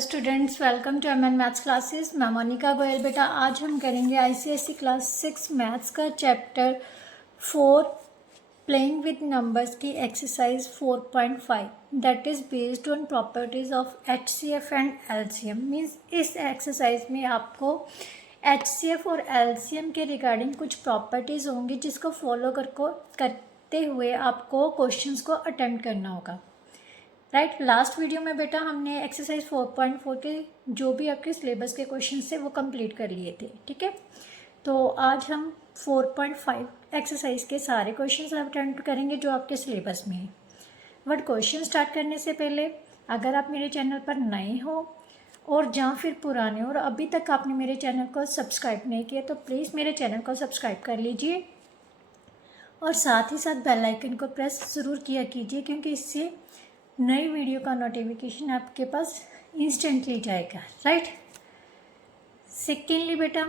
Students, welcome to MN maths classes. मैं मोनिका गोयल। बेटा आज हम करेंगे आईसीएसई क्लास 6 मैथ्स का चैप्टर 4 प्लेइंग विद नंबर्स की exercise 4.5 that is based on properties of HCF and LCM. Means इस एक्सरसाइज में आपको एचसीएफ और एलसीएम के रिगार्डिंग कुछ प्रॉपर्टीज़ होंगी जिसको फॉलो करते हुए आपको क्वेश्चंस को अटेम्प्ट करना होगा। राइट, लास्ट वीडियो में बेटा हमने एक्सरसाइज 4.4 के जो भी आपके सिलेबस के क्वेश्चन थे वो कंप्लीट कर लिए थे। ठीक है, तो आज हम 4.5 एक्सरसाइज के सारे क्वेश्चंस अटेम्प्ट करेंगे जो आपके सिलेबस में है। बट क्वेश्चन स्टार्ट करने से पहले अगर आप मेरे चैनल पर नए हो और या फिर पुराने और अभी तक आपने मेरे चैनल को सब्सक्राइब नहीं किया तो प्लीज़ मेरे चैनल को सब्सक्राइब कर लीजिए और साथ ही साथ बेल आइकन को प्रेस ज़रूर किया कीजिए, क्योंकि इससे नई वीडियो का नोटिफिकेशन आपके पास इंस्टेंटली जाएगा। राइट, सेकेंडली बेटा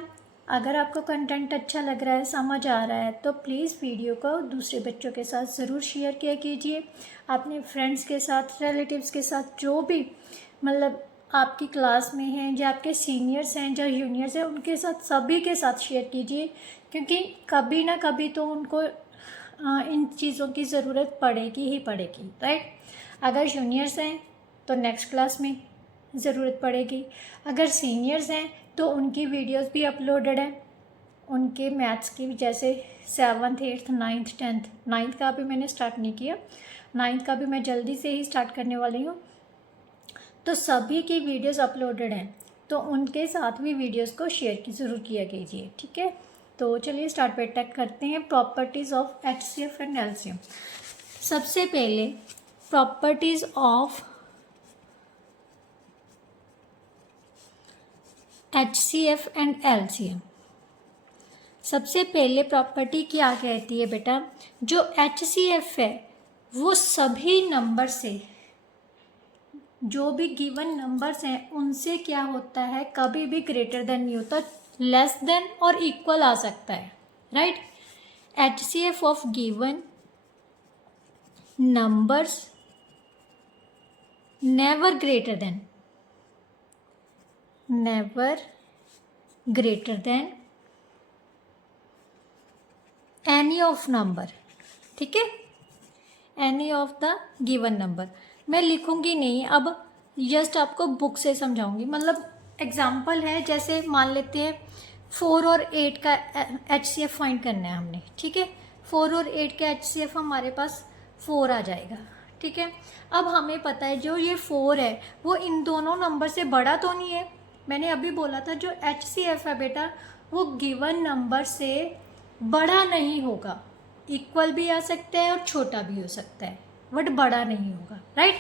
अगर आपको कंटेंट अच्छा लग रहा है, समझ आ रहा है तो प्लीज़ वीडियो को दूसरे बच्चों के साथ ज़रूर शेयर किया कीजिए। अपने फ्रेंड्स के साथ, रिलेटिव्स के साथ, जो भी मतलब आपकी क्लास में हैं या आपके सीनियर्स हैं या जूनियर्स हैं, उनके साथ सभी के साथ शेयर कीजिए, क्योंकि कभी ना कभी तो उनको इन चीज़ों की ज़रूरत पड़ेगी ही पड़ेगी। राइट, अगर जूनियर्स हैं तो नेक्स्ट क्लास में ज़रूरत पड़ेगी, अगर सीनियर्स हैं तो उनकी वीडियोस भी अपलोडेड हैं, उनके मैथ्स की, जैसे 7th 8th 9th 10th 9th का भी मैंने स्टार्ट नहीं किया, 9th का भी मैं जल्दी से ही स्टार्ट करने वाली हूँ। तो सभी की वीडियोस अपलोडेड हैं, तो उनके साथ भी वीडियोस को शेयर की ज़रूर किया कीजिए। ठीक है, तो चलिए स्टार्ट बेटा करते हैं properties of HCF and LCM. सबसे पहले properties of HCF and LCM। सबसे पहले प्रॉपर्टी क्या कहती है बेटा, जो HCF है वो सभी नंबर से, जो भी गिवन नंबर्स हैं उनसे क्या होता है, कभी भी ग्रेटर देन नहीं होता, लेस देन और इक्वल आ सकता है। Right, HCF of given numbers never greater than any of number। ठीक है, any of the given number मैं लिखूंगी नहीं, अब जस्ट आपको बुक से समझाऊंगी। मतलब एग्जाम्पल है, जैसे मान लेते हैं 4 और 8 का HCF फाइंड करना है हमने। ठीक है, 4 और 8 का HCF हमारे पास 4 आ जाएगा। ठीक है, अब हमें पता है जो ये 4 है वो इन दोनों नंबर से बड़ा तो नहीं है। मैंने अभी बोला था जो HCF है बेटा वो गिवन नंबर से बड़ा नहीं होगा, इक्वल भी आ सकता है और छोटा भी हो सकता है, बट बड़ा नहीं होगा। राइट,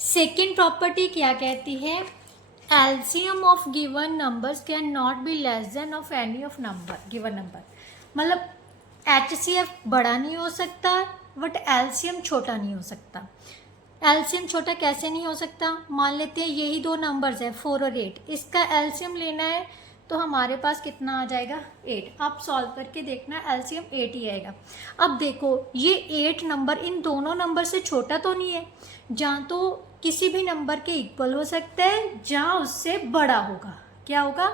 सेकेंड प्रॉपर्टी क्या कहती है, LCM of given numbers can not be less than of any of number given number. मतलब HCF बड़ा नहीं हो सकता बट एलसीएम छोटा नहीं हो सकता। एलसीएम छोटा कैसे नहीं हो सकता, मान लेते हैं यही दो नंबर्स है 4 और 8, इसका एलसीएम लेना है तो हमारे पास कितना आ जाएगा 8। आप सॉल्व करके देखना, एलसीएम 8 ही आएगा। अब देखो ये 8 नंबर इन दोनों नंबर से छोटा तो नहीं है, जहाँ तो किसी भी नंबर के इक्वल हो सकता है जहाँ उससे बड़ा होगा। क्या होगा,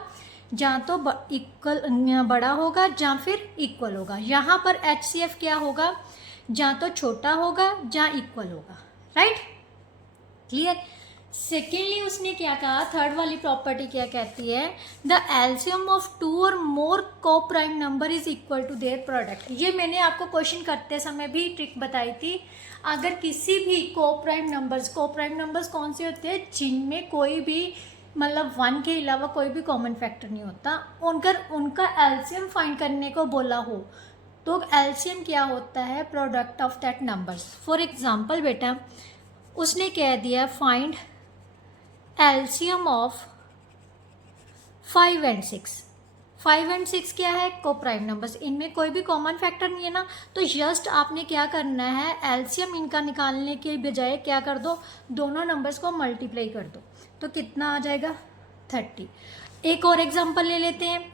जहाँ तो इक्वल बड़ा होगा जहाँ फिर इक्वल होगा। यहाँ पर HCF क्या होगा, जहाँ तो छोटा होगा जहाँ इक्वल होगा। Right, clear. सेकेंडली उसने क्या कहा, थर्ड वाली प्रॉपर्टी क्या कहती है, द एलसीएम ऑफ 2 और more coprime number is equal to their product. ये मैंने आपको क्वेश्चन करते समय भी ट्रिक बताई थी। अगर किसी भी को प्राइम नंबर्स कौन से होते हैं, जिनमें कोई भी मतलब 1 के अलावा कोई भी कॉमन फैक्टर नहीं होता, उनका एलसीएम फाइंड करने को बोला हो तो एलसीएम क्या होता है, product of that numbers. For example बेटा उसने कह दिया find LCM of 5 and 6। 5 and 6 क्या है, को प्राइम नंबर्स, इनमें कोई भी कॉमन फैक्टर नहीं है ना, तो जस्ट आपने क्या करना है, एलसीएम इनका निकालने के बजाय क्या कर दो, दोनों नंबर्स को मल्टीप्लाई कर दो, तो कितना आ जाएगा 30। एक और एग्जांपल ले लेते हैं,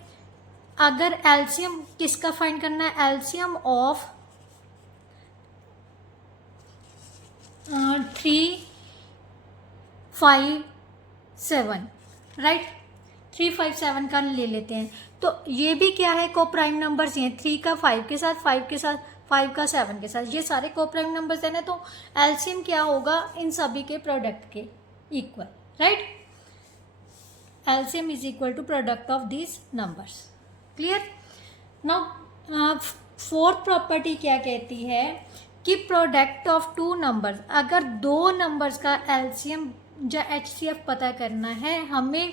अगर एलसीएम किसका फाइंड करना है, एलसीएम ऑफ 3, 5 7, राइट। 357 का ले लेते हैं, तो ये भी क्या है, को प्राइम नंबर्स हैं, 3 का 5 के साथ, 5 के साथ, 5 का 7 के साथ, ये सारे को प्राइम नंबर्स है ना, तो एलसीएम क्या होगा इन सभी के प्रोडक्ट के equal, right. LCM is equal to product of these numbers, clear. Now fourth property क्या कहती है कि प्रोडक्ट ऑफ टू नंबर्स, अगर दो नंबर्स का एलसीएम या एचसीएफ पता करना है, हमें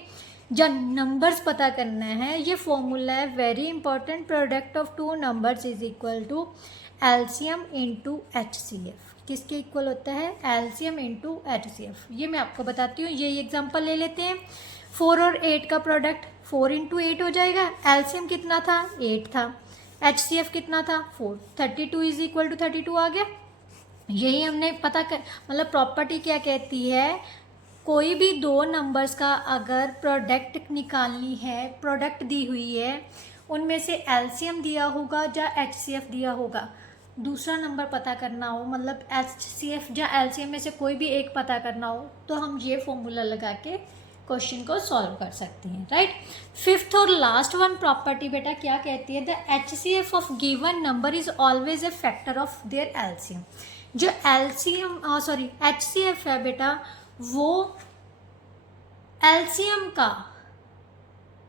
जो नंबर्स पता करना है, ये फॉर्मूला है very important, product of two numbers is equal to LCM into HCF. किसके इक्वल होता है, एलसीएम इंटू एचसीएफ। ये मैं आपको बताती हूँ, ये एग्जांपल ले लेते हैं। 4 और 8 का प्रोडक्ट 4 इंटू 8 हो जाएगा, एलसीएम कितना था 8 था, एचसीएफ कितना था 4, 32 इज इक्वल टू 32 आ गया। यही हमने पता कर, मतलब प्रॉपर्टी क्या कहती है, कोई भी दो नंबर्स का अगर प्रोडक्ट निकालनी है, प्रोडक्ट दी हुई है, उनमें से एलसीएम दिया होगा या एचसीएफ दिया होगा, दूसरा नंबर पता करना हो, मतलब एचसीएफ या एलसीएम में से कोई भी एक पता करना हो, तो हम ये फॉर्मूला लगा के क्वेश्चन को सॉल्व कर सकते हैं, राइट। फिफ्थ और लास्ट वन प्रॉपर्टी बेटा क्या कहती है, the HCF of given number is always a factor of their LCM. जो एलसीएम सॉरी एचसीएफ है बेटा, वो एलसीएम का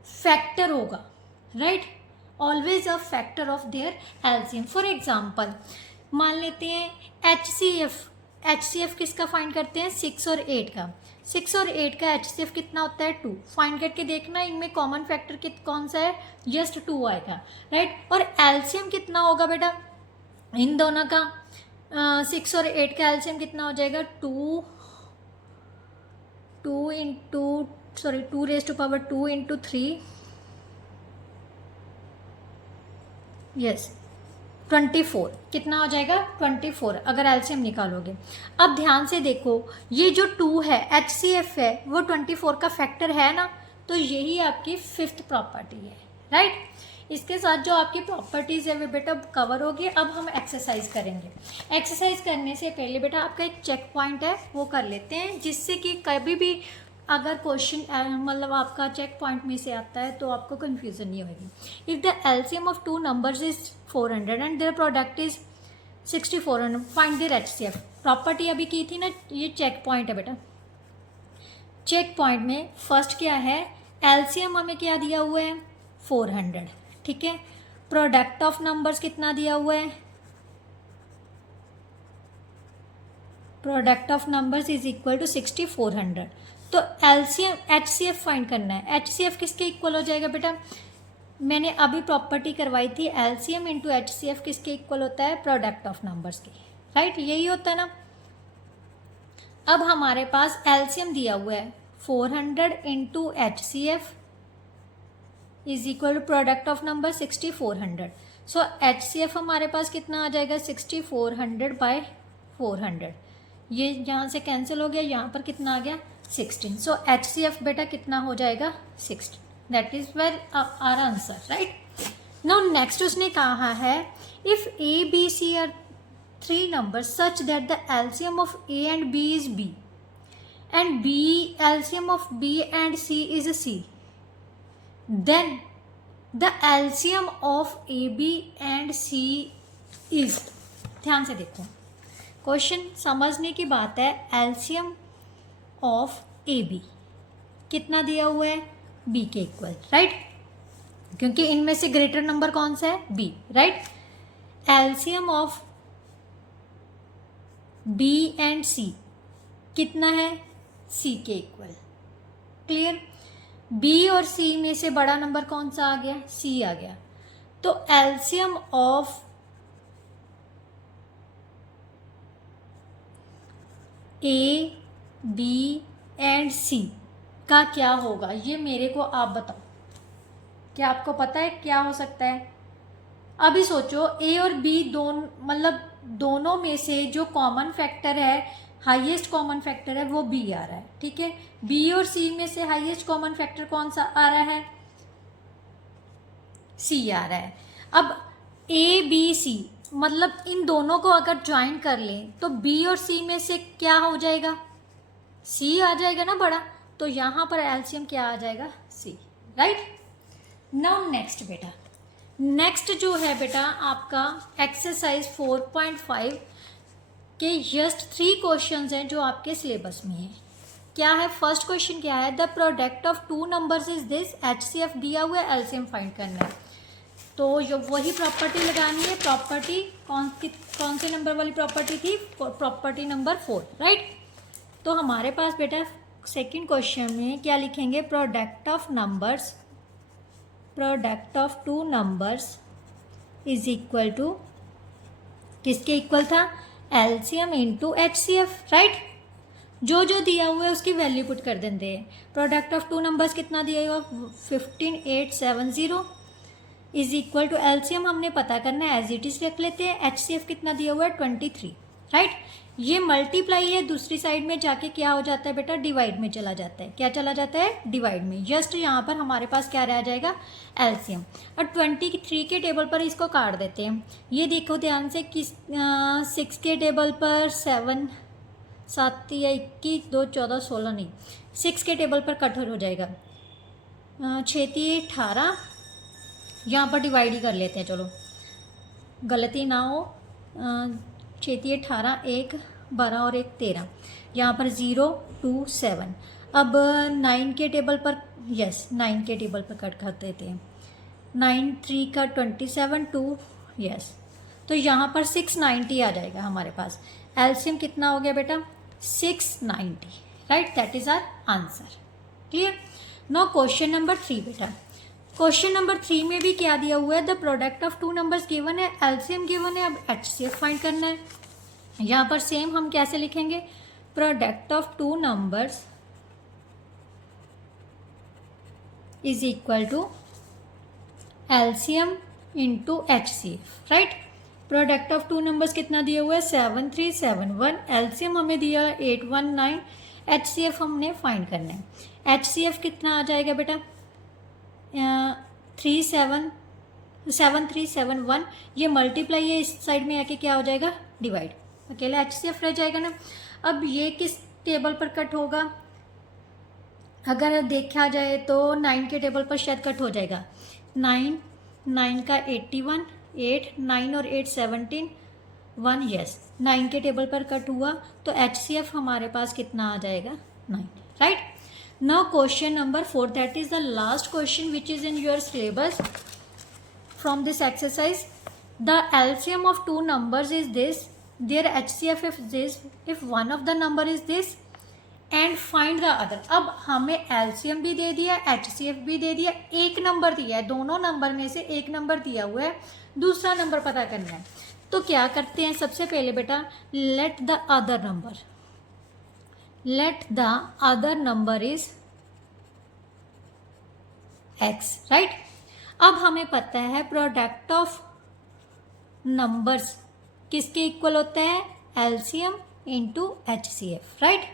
फैक्टर होगा, right, always a factor of their LCM. For example मान लेते हैं एचसीएफ किसका फाइंड करते हैं, 6 और 8 का। 6 और 8 का एचसीएफ कितना होता है 2, फाइंड करके देखना इनमें कॉमन फैक्टर कौन सा है, जस्ट 2 आएगा, राइट। और एलसीएम कितना होगा बेटा इन दोनों का, 6 और 8 का एलसीएम कितना हो जाएगा, 2 raise to power 2 into 3, yes 24, कितना हो जाएगा 24 अगर एलसीएम निकालोगे। अब ध्यान से देखो, ये जो 2 है एचसीएफ है, वो 24 का फैक्टर है ना, तो यही आपकी फिफ्थ प्रॉपर्टी है, राइट। इसके साथ जो आपकी प्रॉपर्टीज़ है वो बेटा कवर होगी। अब हम एक्सरसाइज करेंगे। एक्सरसाइज करने से पहले बेटा आपका एक चेक पॉइंट है वो कर लेते हैं, जिससे कि कभी भी अगर क्वेश्चन मतलब आपका चेक पॉइंट में से आता है तो आपको कंफ्यूजन नहीं होगी। If the LCM of two numbers is 400 and their product is 6400, find their HCF. Property अभी की थी ना, ये चेक पॉइंट है बेटा। चेक पॉइंट में फर्स्ट क्या है, एलसीएम हमें क्या दिया हुआ है 400, ठीक है। प्रोडक्ट ऑफ नंबर्स कितना दिया हुआ है, product of numbers is equal to 6400। तो एलसीएम एचसीएफ फाइंड करना है। एचसीएफ किसके इक्वल हो जाएगा बेटा, मैंने अभी प्रॉपर्टी करवाई थी, एलसीएम इंटू एचसीएफ किसके इक्वल होता है, प्रोडक्ट ऑफ नंबर्स के, राइट, यही होता है ना। अब हमारे पास एलसीएम दिया हुआ है 400 into HCF is equal to product of number 6400। So HCF हमारे पास कितना आ जाएगा 6400 बाय 400, ये यहाँ से कैंसिल हो गया, यहाँ पर कितना आ गया 16। सो एचसीएफ बेटा कितना हो जाएगा 16, that is where our answer, right. Now next उसने कहा है if A B C are 3 numbers such that the LCM of A and B is B and B LCM of B and C is C, then the LCM of AB and C is, ध्यान से देखो question समझने की बात है। LCM of AB कितना दिया हुआ है, B के इक्वल, राइट, क्योंकि इनमें से ग्रेटर नंबर कौन सा है B, right. LCM of B and C कितना है C के इक्वल, क्लियर। बी और सी में से बड़ा नंबर कौन सा आ गया, सी आ गया। तो LCM of A B and C का क्या होगा, ये मेरे को आप बताओ, क्या आपको पता है क्या हो सकता है। अभी सोचो ए और बी मतलब दोनों में से जो कॉमन फैक्टर है, हाईएस्ट कॉमन फैक्टर है वो बी आ रहा है, ठीक है। बी और सी में से हाईएस्ट कॉमन फैक्टर कौन सा आ रहा है, सी आ रहा है। अब ए बी सी मतलब इन दोनों को अगर ज्वाइन कर लें तो बी और सी में से क्या हो जाएगा, सी आ जाएगा ना बड़ा, तो यहाँ पर एलसीएम क्या आ जाएगा, सी, राइट। नाउ नेक्स्ट बेटा, नेक्स्ट जो है बेटा आपका एक्सरसाइज 4.5 के जस्ट 3 क्वेश्चंस हैं जो आपके सिलेबस में है। क्या है, फर्स्ट क्वेश्चन क्या है, the product of 2 numbers is this, HCF दिया हुआ है, एलसीएम फाइंड करना है। तो जो वही प्रॉपर्टी लगानी है, प्रॉपर्टी कौन से नंबर वाली प्रॉपर्टी थी, प्रॉपर्टी नंबर 4, राइट। तो हमारे पास बेटा सेकंड क्वेश्चन में क्या लिखेंगे, product of 2 numbers is equal to, किसके इक्वल था, एलसीएम इंटू HCF, राइट। जो दिया हुआ है उसकी वैल्यू पुट कर देते हैं। प्रोडक्ट ऑफ 2 नंबर्स कितना दिया हुआ, 15870 इज इक्वल टू, एलसीएम हमने पता करना है, एज इट इज रख लेते हैं। HCF कितना दिया हुआ है, 23, राइट। ये मल्टीप्लाई है, दूसरी साइड में जाके क्या हो जाता है बेटा, डिवाइड में चला जाता है। क्या चला जाता है, डिवाइड में। जस्ट यहाँ पर हमारे पास क्या रह जाएगा, एलसीएम। और 23 के टेबल पर इसको काट देते हैं। ये देखो ध्यान से, 6 के टेबल पर 7 7 या 21 2 14 16 नहीं, 6 के टेबल पर कट हो जाएगा। 6 3 18, यहाँ पर डिवाइड ही कर लेते हैं, चलो गलती ना हो। 6 3 18, 1 12 और 1 13, यहाँ पर 0 2 7। अब 9 के टेबल पर, यस 9 के टेबल पर कट कर देते हैं। 9 3 का 27 2, यस। तो यहाँ पर 690 आ जाएगा हमारे पास। एलसीएम कितना हो गया बेटा, 690, right. That is our answer, clear. Now question number 3 बेटा, क्वेश्चन नंबर 3 में भी क्या दिया हुआ है, the product of 2 numbers given है, एलसीएम गिवन है, अब HCF फाइंड करना है। यहाँ पर सेम हम कैसे लिखेंगे, product of 2 numbers is equal to LCM into HCF, right. Product of 2 numbers कितना दिया हुआ है, 7371, एलसीएम हमें दिया 819, HCF हमने फाइंड करना है। HCF कितना आ जाएगा बेटा, 7371, ये मल्टीप्लाई है, इस साइड में आके क्या हो जाएगा, डिवाइड, अकेला HCF रह जाएगा ना। अब ये किस टेबल पर कट होगा, अगर देखा जाए तो 9 के टेबल पर शायद कट हो जाएगा। 9 का 81, 8 9 और 8 17 1, यस 9 के टेबल पर कट हुआ, तो HCF हमारे पास कितना आ जाएगा, 9, right. Now question number 4, that is the last question which is in your syllabus from this exercise. The LCM of 2 numbers is this, their HCF is this, if one of the number is this and find the other. अब हमें LCM भी दे दिया, HCF भी दे दिया, एक number दिया है, दोनों नंबर में से एक नंबर दिया हुआ है, दूसरा नंबर पता करना है। तो क्या करते हैं, सबसे पहले बेटा let the other number is x, right. अब हमें पता है प्रोडक्ट ऑफ नंबर्स किसके इक्वल होता है, एलसीएम इंटू HCF, राइट।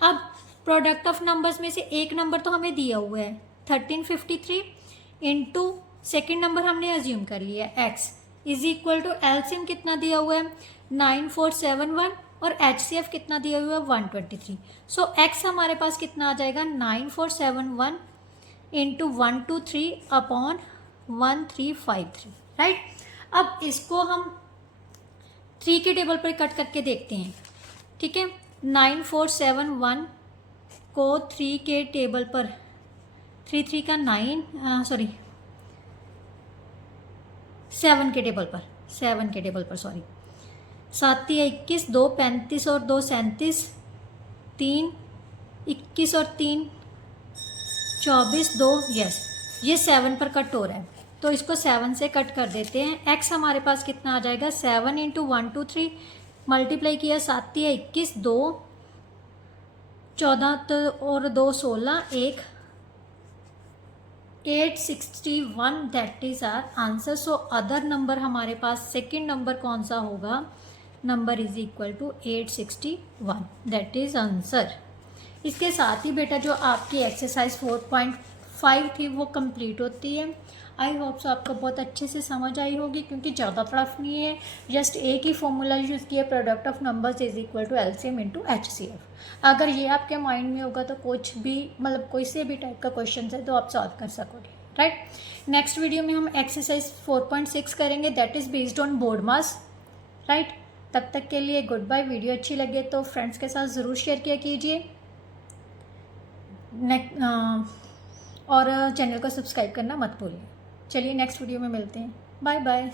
अब प्रोडक्ट ऑफ नंबर्स में से एक नंबर तो हमें दिया हुआ है 1353 इंटू सेकेंड नंबर हमने अज्यूम कर लिया x is equal to, LCM कितना दिया हुआ है 9471 और HCF कितना दिया हुआ है 123। सो x हमारे पास कितना आ जाएगा 9471 इंटू 123 अपॉन 1353, राइट। अब इसको हम 3 के टेबल पर कट करके देखते हैं, ठीक है। 9471 को 3 के टेबल पर 3 का 9, सॉरी 7 के टेबल पर 7 7 21 2 35 और 2 37 3 21 और 3 24 2, यस ये 7 पर कट हो रहा है, तो इसको 7 से कट कर देते हैं। x हमारे पास कितना आ जाएगा 7 इंटू 1 2 3 मल्टीप्लाई किया 7 21 2 14 और 2 16 1 861, that is our answer. So other number हमारे पास सेकंड नंबर कौन सा होगा, number is equal to 861, that is answer. इसके साथ ही बेटा जो आपकी एक्सरसाइज 4.5 थी वो कंप्लीट होती है। आई होप सो आपको बहुत अच्छे से समझ आई होगी, क्योंकि ज़्यादा टफ नहीं है, जस्ट एक ही फॉर्मूला यूज़ किया, product of numbers is equal to LCM into HCF। अगर ये आपके माइंड में होगा तो कुछ भी मतलब कोई से भी टाइप का क्वेश्चन है तो आप सॉल्व कर सकोगे, राइट। नेक्स्ट वीडियो में हम एक्सरसाइज 4.6 करेंगे, that is based on board mass, right. तब तक के लिए गुड बाय। वीडियो अच्छी लगे तो फ्रेंड्स के साथ ज़रूर शेयर किया कीजिए, और चैनल को सब्सक्राइब करना मत भूलिए। चलिए नेक्स्ट वीडियो में मिलते हैं, बाय बाय।